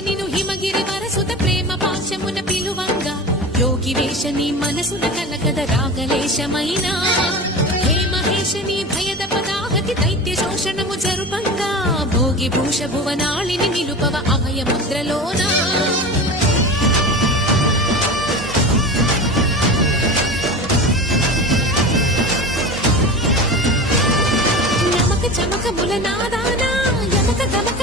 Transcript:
నిను హిమగిరి వరసుత ప్రేమ పాశమున పిలువంగా యోగి వేషని మనసున కలకద రాగలేశమైనా హే మహేశని భయద పదాహతి దైత్య శోషణము జరుపంగా భోగి భూష భువనాళిని నిలుపవ అభయ ముద్రలోనా చమకముల నాదానా యమక గమక